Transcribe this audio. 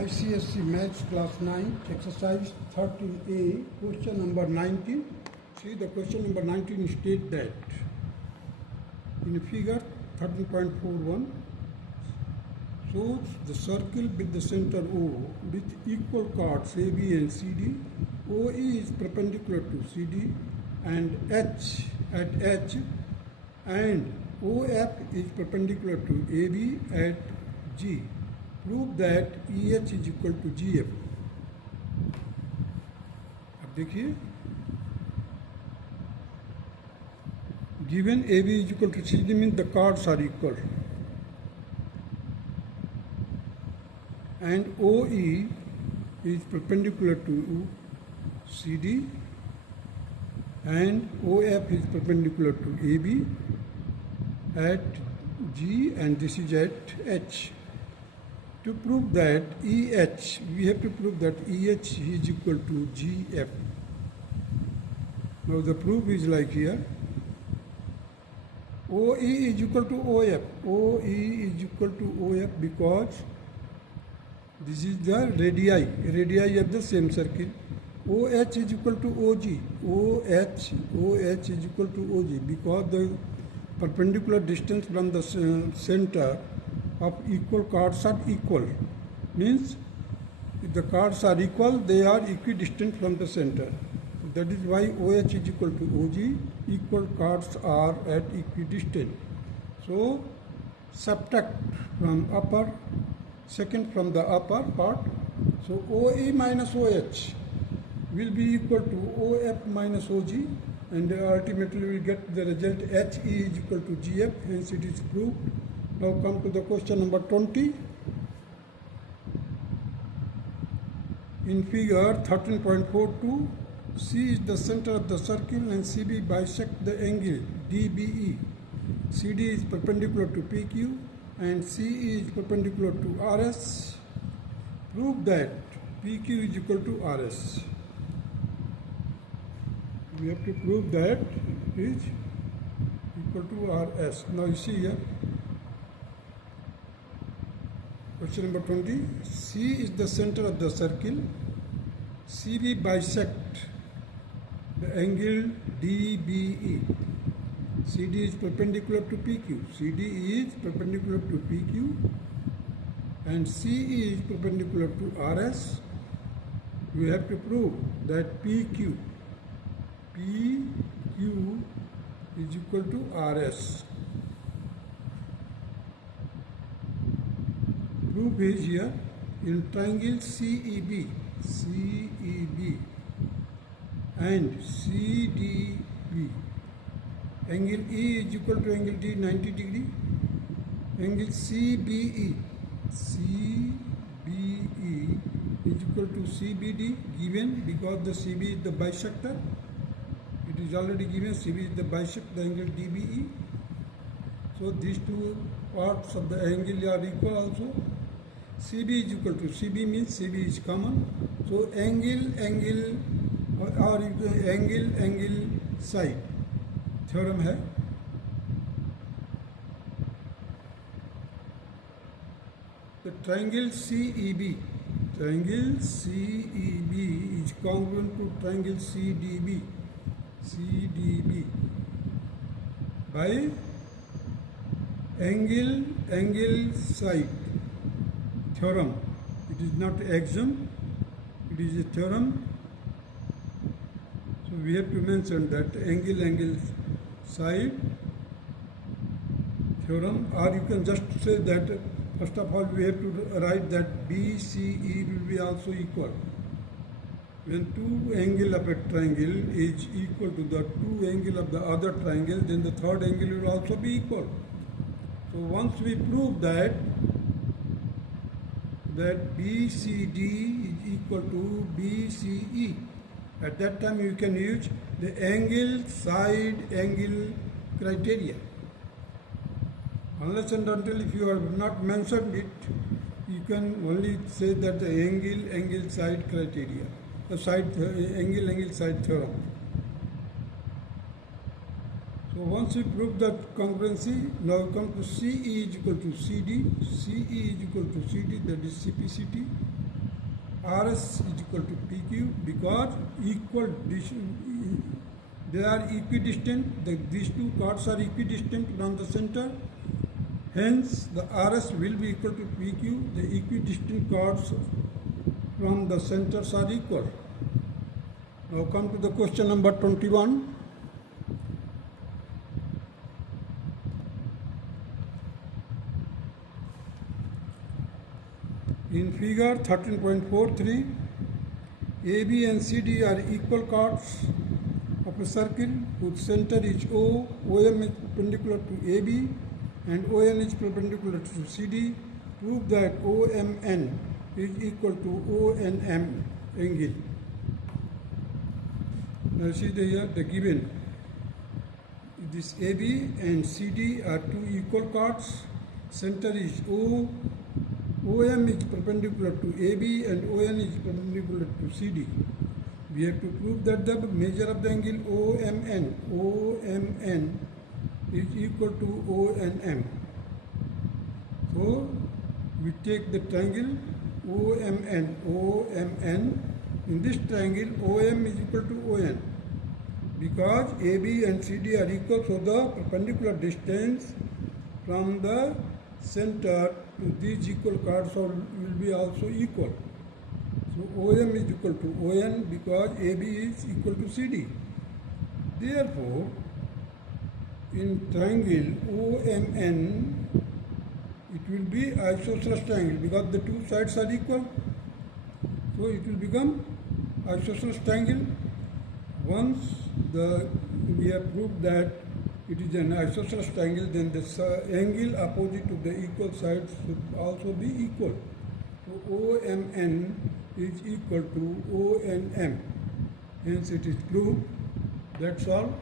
ICSE Maths Class 9, Exercise 13A, question number 19. See, the question number 19 states that in figure 13.41 shows the circle with the center O with equal chords AB and CD. OE is perpendicular to CD and H at H, and OF is perpendicular to AB at G. Prove that EH is equal to GF. अब देखिए, given AB is equal to CD means the chords are equal, and OE is perpendicular to CD and OF is perpendicular to AB at G, and this is at H. To prove that EH, we have to prove that EH is equal to GF. Now the proof is like here. OE is equal to OF. OE is equal to OF because this is the radii of the same circle. OH is equal to OG. OH is equal to OG because the perpendicular distance from the center of equal chords are equal. Means if the chords are equal, they are equidistant from the center. That is why OH is equal to OG. Equal chords are at equidistant. So subtract from upper, second from the upper part. So OE minus OH will be equal to OF minus OG, and ultimately we will get the result HE is equal to GF. Hence it is proved. Now come to the question number 20. In figure 13.42, C is the center of the circle and CB bisect the angle DBE. CD is perpendicular to PQ and CE is perpendicular to RS. Prove that PQ is equal to RS. We have to prove that it is equal to RS. Now you see here. Question number 20. C is the center of the circle. CB bisect the angle DBE. CD is perpendicular to PQ. CD is perpendicular to PQ and CE is perpendicular to RS. We have to prove that PQ is equal to RS. Proof is here. In triangle CEB and CDB, angle E is equal to angle D 90 degree. Angle CBE is equal to CBD, given because the CB is the bisector. It is already given. CB is the bisect the angle DBE. So these two parts of the angle are equal also. CB is equal to CB means CB is common. So angle side theorem है. The triangle CEB is congruent to triangle CDB by angle side theorem. It is not axiom, it is a theorem. So we have to mention that angle side theorem, or you can just say that first of all we have to write that BCE will be also equal. When two angle of a triangle is equal to the two angle of the other triangle, then the third angle will also be equal. So once we prove that BCD is equal to BCE, at that time you can use the angle side angle criteria. Unless and until if you have not mentioned it, you can only say that the angle side criteria, the angle side theorem. So once we prove that congruency, now come to CE is equal to CD, CE is equal to CD, that is CPCT, RS is equal to PQ because they are equidistant. These two chords are equidistant from the center. Hence, the RS will be equal to PQ. The equidistant chords from the centers are equal. Now come to the question number 21. In figure 13.43, AB and CD are equal chords of a circle whose center is O, OM is perpendicular to AB and ON is perpendicular to CD. Prove that OMN is equal to ONM angle. Now see here the given. This AB and CD are two equal chords. Center is O. OM is perpendicular to AB and ON is perpendicular to CD. We have to prove that the measure of the angle OMN is equal to ONM. So we take the triangle OMN. In this triangle OM is equal to ON. Because AB and CD are equal, so the perpendicular distance from the center to these equal chords will be also equal. So OM is equal to ON because AB is equal to CD. Therefore, in triangle OMN, it will be isosceles triangle because the two sides are equal. So it will become isosceles triangle. Once we have proved that it is an isosceles triangle, then the angle opposite to the equal sides should also be equal. So OMN is equal to ONM. Hence it is proved. That's all.